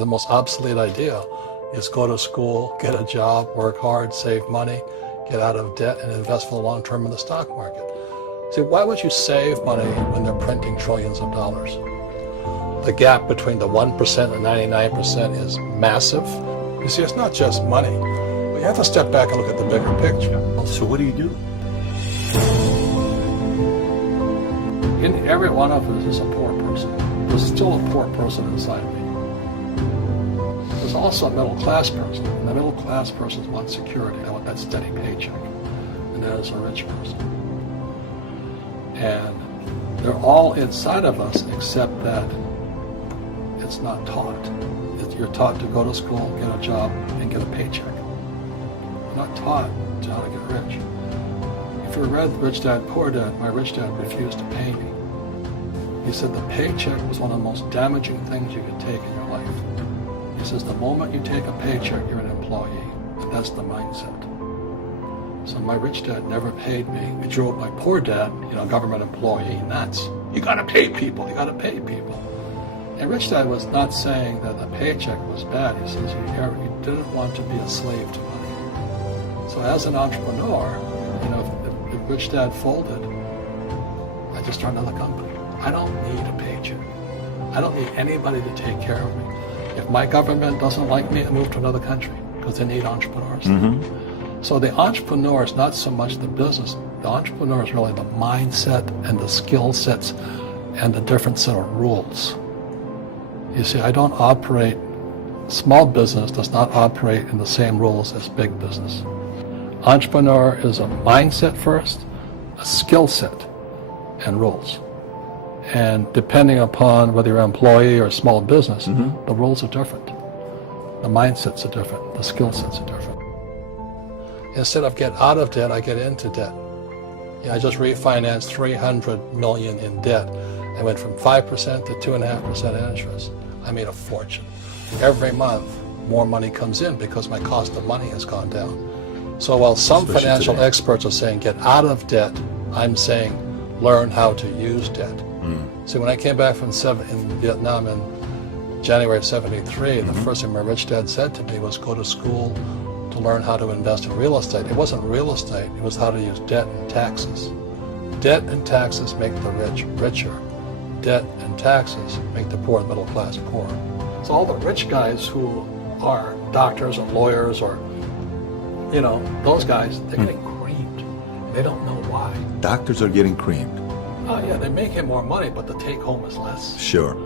The most obsolete idea is go to school, get a job, work hard, save money, get out of debt, and invest for the long term in the stock market. See, why would you save money when they're printing trillions of dollars? The gap between the 1% and 99% is massive. You see, it's not just money. But you have to step back and look at the bigger picture. So what do you do? In every one of us is a poor person. There's still a poor person inside me. There's also a middle class person. And the middle class person wants security. They want that steady paycheck. And that is a rich person. And they're all inside of us except that it's not taught. You're taught to go to school, get a job, and get a paycheck. You're not taught how to get rich. If you read Rich Dad, Poor Dad, my rich dad refused to pay me. He said the paycheck was one of the most damaging things you could take in your life. He says the moment you take a paycheck, you're an employee. And that's the mindset. So my rich dad never paid me. He drew up my poor dad, government employee, nuts. You gotta pay people, you gotta pay people. And Rich Dad was not saying that the paycheck was bad. He says you didn't want to be a slave to money. So as an entrepreneur, if Rich Dad folded, I just started another company. I don't need a paycheck. I don't need anybody to take care of me. If my government doesn't like me, I move to another country because they need entrepreneurs. Mm-hmm. So the entrepreneur is not so much the business. The entrepreneur is really the mindset and the skill sets and the different set of rules. You see, I don't operate, small business does not operate in the same rules as big business. Entrepreneur is a mindset first, a skill set, and rules. And depending upon whether you're an employee or a small business, mm-hmm. the rules are different. The mindsets are different, the skill sets are different. Instead of get out of debt, I get into debt. I just refinanced $300 million in debt. I went from 5% to 2.5% interest. I made a fortune. Every month, more money comes in because my cost of money has gone down. So while some financial experts are saying get out of debt, I'm saying learn how to use debt. See, when I came back from in Vietnam in January of '73, the first thing my rich dad said to me was go to school to learn how to invest in real estate. It wasn't real estate, it was how to use debt and taxes. Debt and taxes make the rich richer. Debt and taxes make the poor and middle class poor. So all the rich guys who are doctors or lawyers or, those guys, they're getting creamed. They don't know why. Doctors are getting creamed. Oh yeah, they're making more money, but the take home is less. Sure.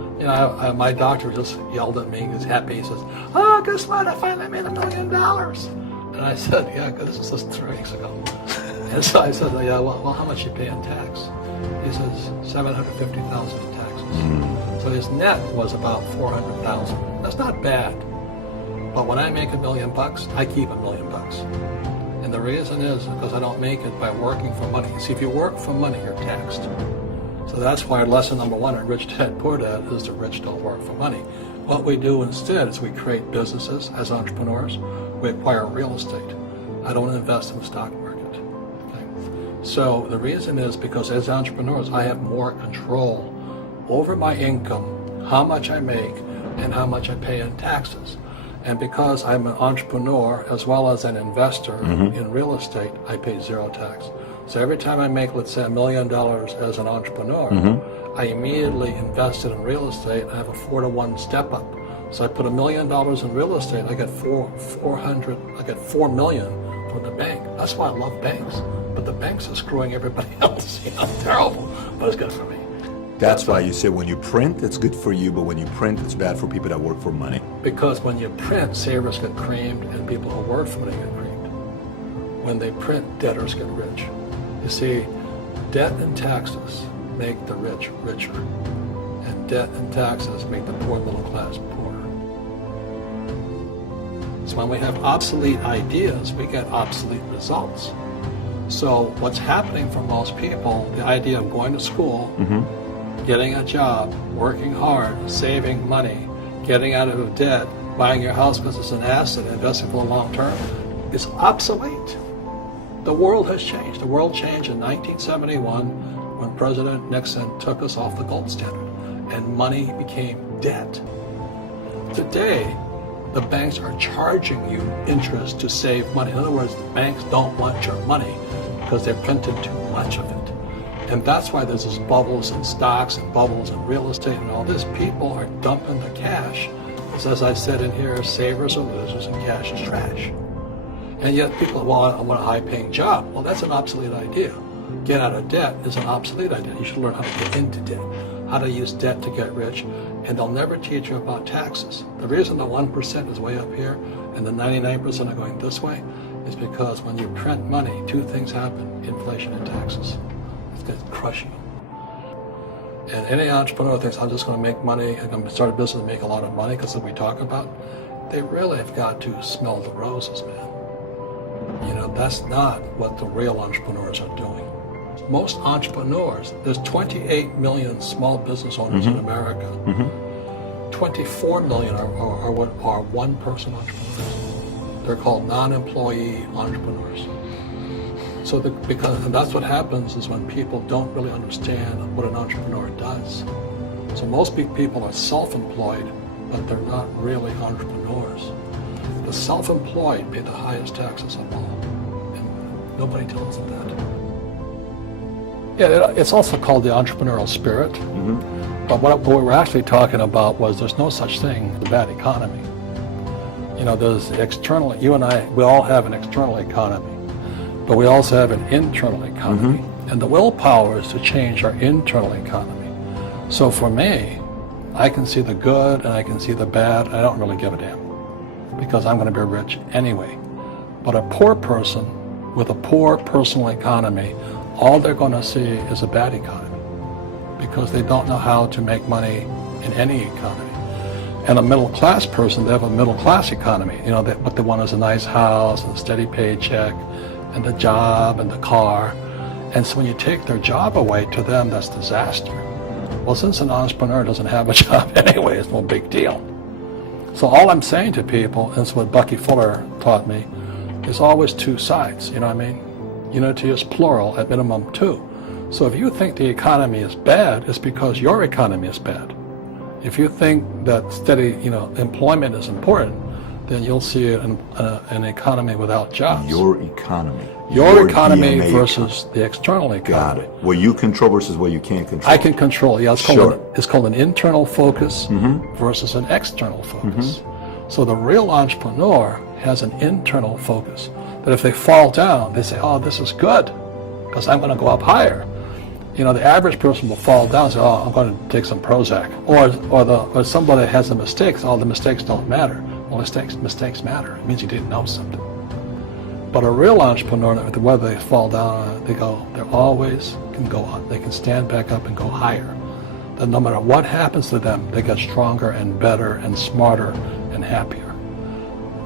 My doctor just yelled at me. He's happy. He says, "Oh, guess what? I finally made $1 million." And I said, "Yeah, because this was just 3 weeks ago." And so I said, "Yeah, well, how much you pay in tax?" He says, $750,000 in taxes. So his net was about $400,000. That's not bad. But when I make $1 million, I keep $1 million. And the reason is because I don't make it by working for money. See, if you work for money, you're taxed. So that's why lesson number 1 in Rich Dad, Poor Dad is the rich don't work for money. What we do instead is we create businesses as entrepreneurs. We acquire real estate. I don't invest in the stock market. Okay? So the reason is because as entrepreneurs, I have more control over my income, how much I make, and how much I pay in taxes. And because I'm an entrepreneur as well as an investor in real estate, I pay 0 tax. So every time I make, let's say, $1 million as an entrepreneur, I immediately invested in real estate. I have a 4-to-1 step up. So I put $1 million in real estate. I get $4 million from the bank. That's why I love banks. But the banks are screwing everybody else. Terrible, but it's good for me. That's why you say when you print, it's good for you, but when you print, it's bad for people that work for money. Because when you print, savers get creamed and people who work for money get creamed. When they print, debtors get rich. You see, debt and taxes make the rich richer, and debt and taxes make the poor middle class poorer. So when we have obsolete ideas, we get obsolete results. So what's happening for most people, the idea of going to school, getting a job, working hard, saving money, getting out of debt, buying your house because it's an asset, investing for the long term, is obsolete. The world has changed. The world changed in 1971 when President Nixon took us off the gold standard and money became debt. Today, the banks are charging you interest to save money. In other words, the banks don't want your money because they've printed too much of it. And that's why there's this bubbles in stocks and bubbles in real estate and all this. People are dumping the cash. Because as I said in here, savers are losers and cash is trash. And yet people want a high-paying job. Well, that's an obsolete idea. Get out of debt is an obsolete idea. You should learn how to get into debt, how to use debt to get rich, and they'll never teach you about taxes. The reason the 1% is way up here and the 99% are going this way is because when you print money, two things happen: inflation and taxes. It's going to crush you. And any entrepreneur thinks, I'm just going to make money, I'm going to start a business and make a lot of money because of what we talk about. They really have got to smell the roses, man. You know, that's not what the real entrepreneurs are doing. Most entrepreneurs, there's 28 million small business owners in America. 24 million are what are one-person entrepreneurs. They're called non-employee entrepreneurs. So and that's what happens is when people don't really understand what an entrepreneur does. So most people are self-employed, but they're not really entrepreneurs. The self-employed pay the highest taxes of all, and nobody tells them that. Yeah, it's also called the entrepreneurial spirit. But what we were actually talking about was there's no such thing as a bad economy. You know, there's external, you and I, we all have an external economy, but we also have an internal economy. And the willpower is to change our internal economy. So for me, I can see the good and I can see the bad. I don't really give a damn because I'm going to be rich anyway. But a poor person with a poor personal economy, all they're going to see is a bad economy because they don't know how to make money in any economy. And a middle-class person, they have a middle-class economy. You know, what they want is a nice house and a steady paycheck and a job and the car. And so when you take their job away, to them, that's disaster. Well, since an entrepreneur doesn't have a job anyway, it's no big deal. So all I'm saying to people, and it's what Bucky Fuller taught me, is always two sides, you know what I mean? Unity is plural, at minimum two. So if you think the economy is bad, it's because your economy is bad. If you think that steady, employment is important, then you'll see an economy without jobs. Your economy. Your economy DNA versus the external economy. Got it. What you control versus what you can't control. I can control. Yeah, Sure. It's called an internal focus versus an external focus. So the real entrepreneur has an internal focus. That if they fall down, they say, oh, this is good, because I'm going to go up higher. You know, the average person will fall down and say, oh, I'm going to take some Prozac. Or somebody has a mistake, all the mistakes don't matter. Well, mistakes matter. It means you didn't know something. But a real entrepreneur, whether they fall down, they always can go up. They can stand back up and go higher. Then no matter what happens to them, they get stronger and better and smarter and happier.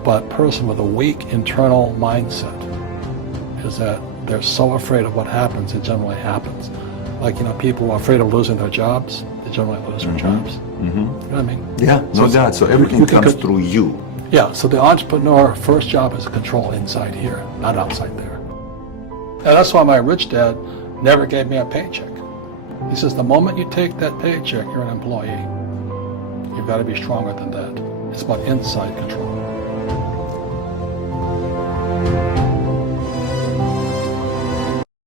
But a person with a weak internal mindset is that they're so afraid of what happens, it generally happens. Like, people who are afraid of losing their jobs, they generally lose their jobs. You know what I mean? Yeah, no doubt. So everything comes through you. Yeah, so the entrepreneur first job is to control inside here, not outside there. And that's why my rich dad never gave me a paycheck. He says, the moment you take that paycheck, you're an employee. You've got to be stronger than that. It's about inside control.